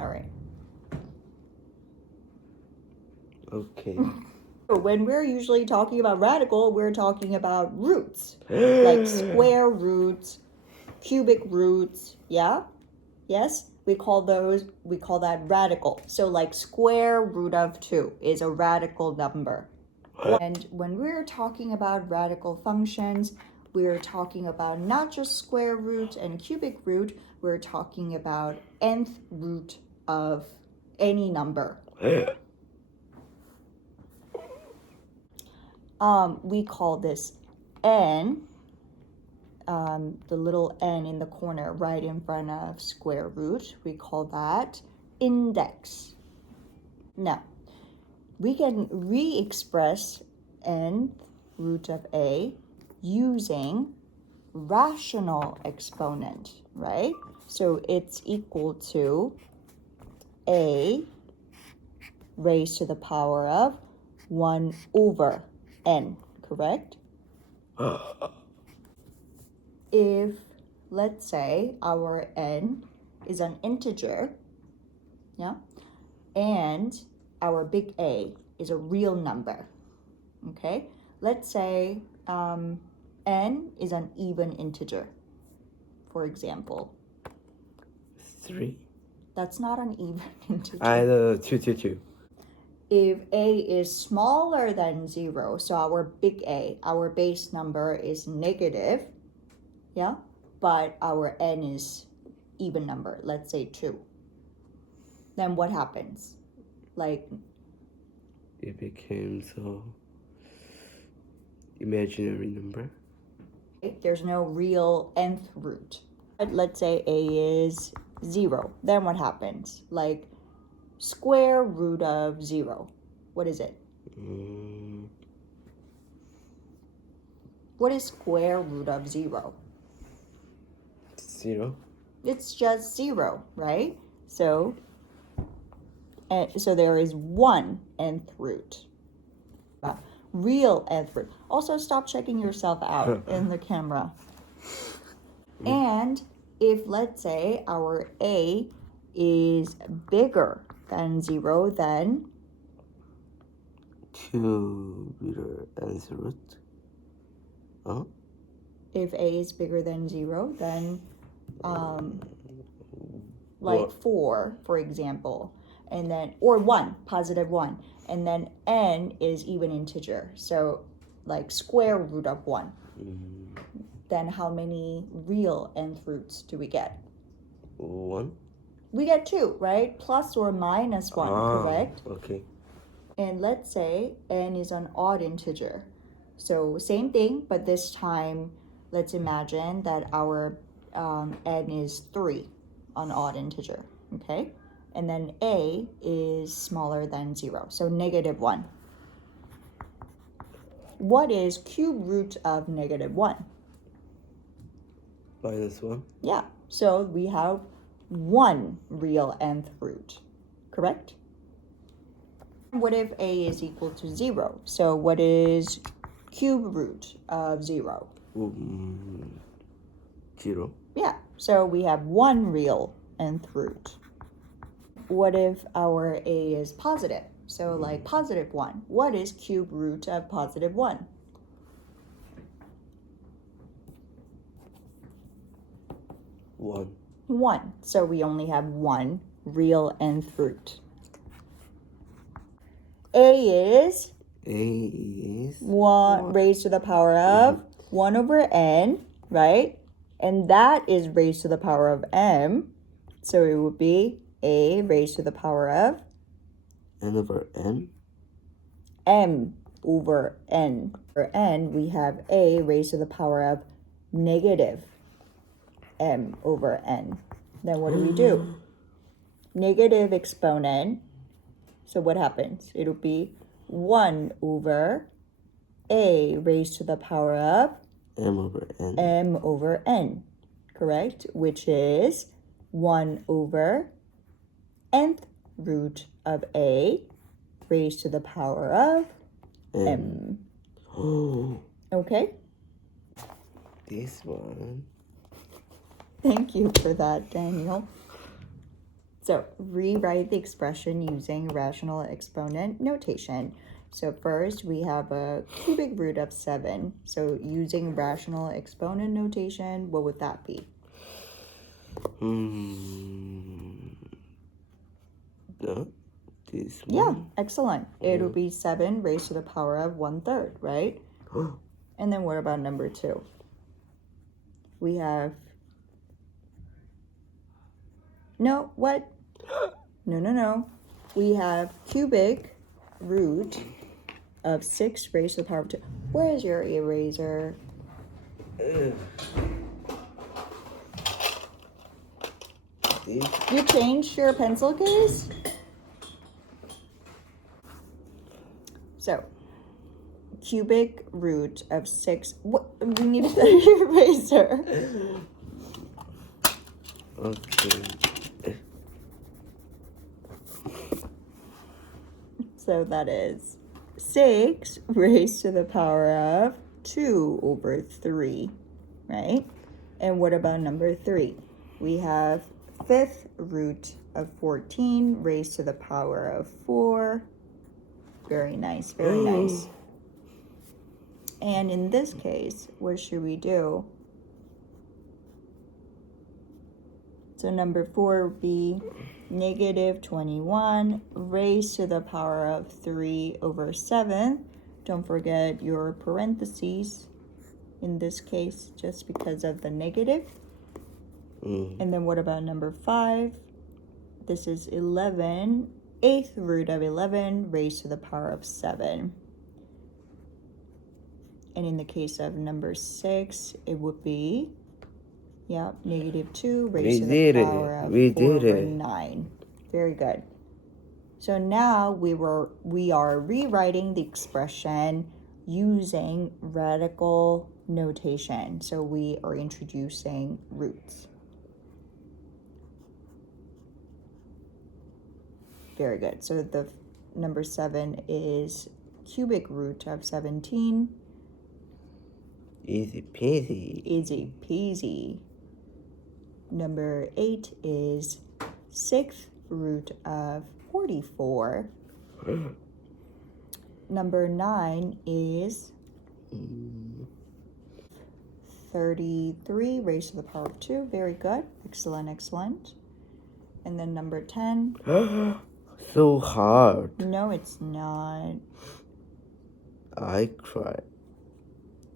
All right. Okay. When we're usually talking about radical, we're talking about roots, like square roots, cubic roots, yeah? Yes? We call that radical. So like square root of 2 is a radical number. And when we're talking about radical functions, we're talking about not just square root and cubic root, we're talking about nth root of any number. We call this n, the little n in the corner right in front of square root, we call that index. Now, we can re-express nth root of a using rational exponent, right? So it's equal to a raised to the power of 1 over n, correct? If, let's say, our n is an integer, yeah, and our big A is a real number, okay? Let's say n is an even integer, for example. 3. That's not an even integer. I know 2. If a is smaller than 0, so our big A, our base number is negative, yeah, but our n is even number, let's say 2. Then what happens? Like, it became so imaginary number. There's no real nth root. Let's say a is 0. Then what happens? Like square root of 0. What is it? What is square root of 0? 0. It's just 0, right? So there is one nth root. Real nth root. Also, stop checking yourself out in the camera. And if, let's say, our a is bigger than 0, then cubic nth root. If a is bigger than 0, then like 4, for example, and then, or 1, positive 1, and then n is even integer, so like square root of 1. Then how many real nth roots do we get? 1. We get 2, right? Plus or minus 1, correct? Okay. And let's say n is an odd integer. So same thing, but this time, let's imagine that our n is 3, an odd integer, okay? And then a is smaller than 0, so negative 1. What is cube root of negative 1? Minus 1. Yeah, so we have 1 real nth root, correct? What if a is equal to 0? So what is cube root of 0? 0. Yeah, so we have 1 real nth root. What if our a is positive? So like positive 1. What is cube root of positive 1? 1. 1. So we only have 1 real nth root. A is 1 raised to the power of 1 over n, right? And that is raised to the power of m. So it would be a raised to the power of n over n. M over n. For n, we have a raised to the power of negative m over n. Then what do? Negative exponent. So what happens? It'll be 1 over a raised to the power of m over n. M over n, correct? Which is 1 over nth root of a raised to the power of m. Okay? This one. Thank you for that, Daniel. So rewrite the expression using rational exponent notation. So first we have a cubic root of 7. So using rational exponent notation, what would that be? No, this Yeah, one. excellent. It would be 7 raised to the power of 1/3, right? And then what about number 2? We have... No, what? No. We have cubic root of 6 raised to the power of 2. Where is your eraser? You changed your pencil case? So, cubic root of 6. What? We need a better eraser. Okay. So that is 6 raised to the power of 2 over 3, right? And what about number 3? We have fifth root of 14 raised to the power of 4. Very nice, very nice. And in this case, what should we do? So number 4 would be negative 21 raised to the power of 3 over 7. Don't forget your parentheses in this case, just because of the negative. And then what about number 5? This is 11, eighth root of 11 raised to the power of 7. And in the case of number 6, it would be, negative 2 raised to the power of 4 over 9. Very good. So now we are rewriting the expression using radical notation. So we are introducing roots. Very good. So the number 7 is cubic root of 17. Easy peasy. Easy peasy. Number 8 is 6th root of 44. Number 9 is 33 raised to the power of 2. Very good. Excellent, excellent. And then number 10. So hard. No, it's not. I cried.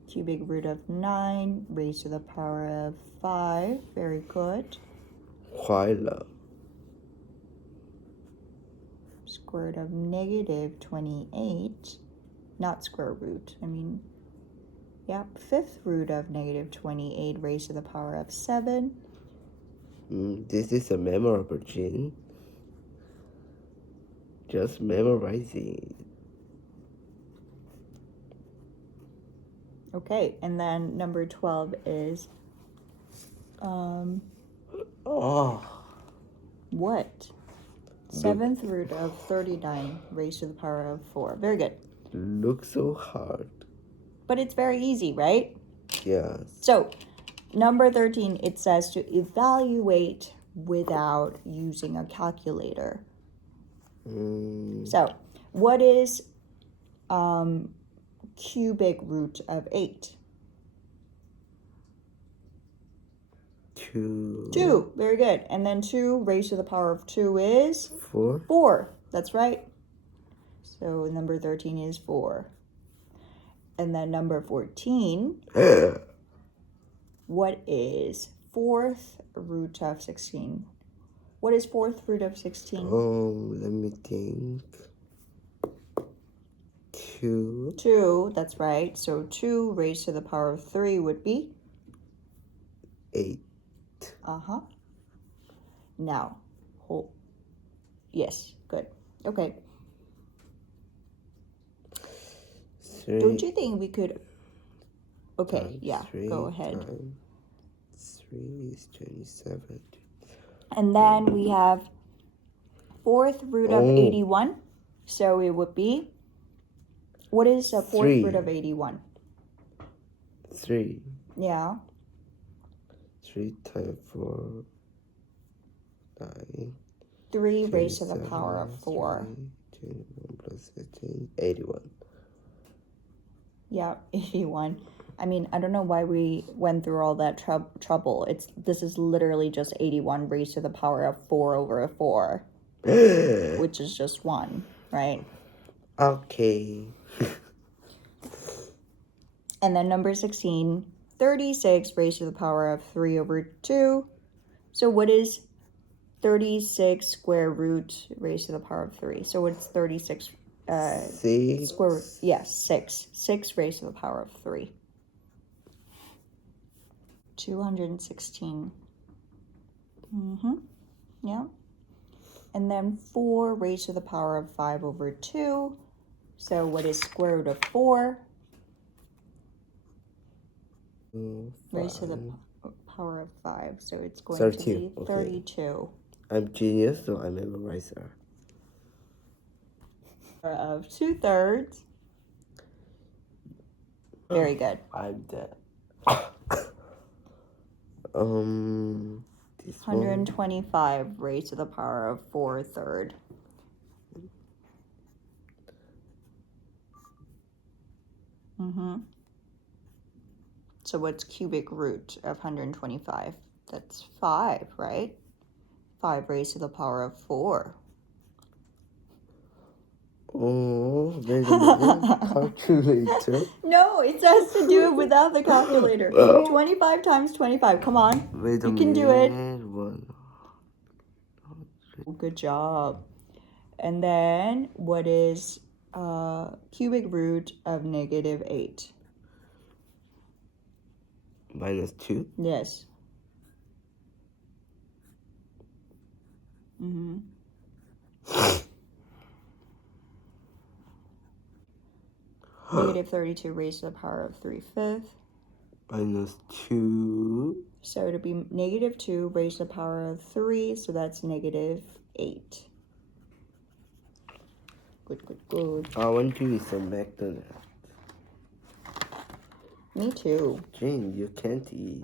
Cubic root of 9 raised to the power of 5. Very good. 快乐. Square root of negative 28. Not square root. Fifth root of negative 28 raised to the power of 7. This is a memorable gene. Just memorizing. Okay, and then number 12 is what? 7th root of 39 raised to the power of 4. Very good. Looks so hard. But it's very easy, right? Yes. So, number 13, it says to evaluate without using a calculator. So, what is cubic root of 8? 2. 2. Very good. And then 2 raised to the power of 2 is? 4. 4. That's right. So number 13 is 4. And then number 14. What is 4th root of 16? What is 4th root of 16? Let me think. 2. 2. That's right. So 2 raised to the power of 3 would be? 8. Now, yes, good. Okay. 3. Don't you think we could... Okay, Three go ahead. 3 is 27. And then we have 4th root of 81. So it would be... What is a 4th root of 81? 3. Yeah. 3 times 4, 9. 3 raised to the power of 4. 21 plus 15, 81. Yeah, 81. I mean, I don't know why we went through all that trouble. This is literally just 81 raised to the power of 4 over 4, which is just 1, right? Okay. And then number 16, 36 raised to the power of 3 over 2. So what is 36 square root raised to the power of 3? So what's 36 6. square? Yes, 6. 6 raised to the power of 3. 216. Yeah. And then 4 raised to the power of 5 over 2. So what is square root of 4? Raised to the power of 5. So it's going 32. to be Okay. 32. I'm genius, so I'm a memorizer. Of 2/3. Very good. I'm dead. This 125 raised to the power of 4/3. So what's cubic root of 125? That's 5, right? 5 raised to the power of 4. Oh, wait a minute. Calculator. No, it has to do it without the calculator. 25 times 25. Come on. Wait a You minute. can do it. 1. Good job. And then what is cubic root of negative 8? Minus 2. Yes. Negative 32 raised to the power of 3/5. Minus 2. So it'll be negative 2 raised to the power of 3. So that's negative 8. Good. I want to eat some McDonald's. Me too. Jane, you can't eat.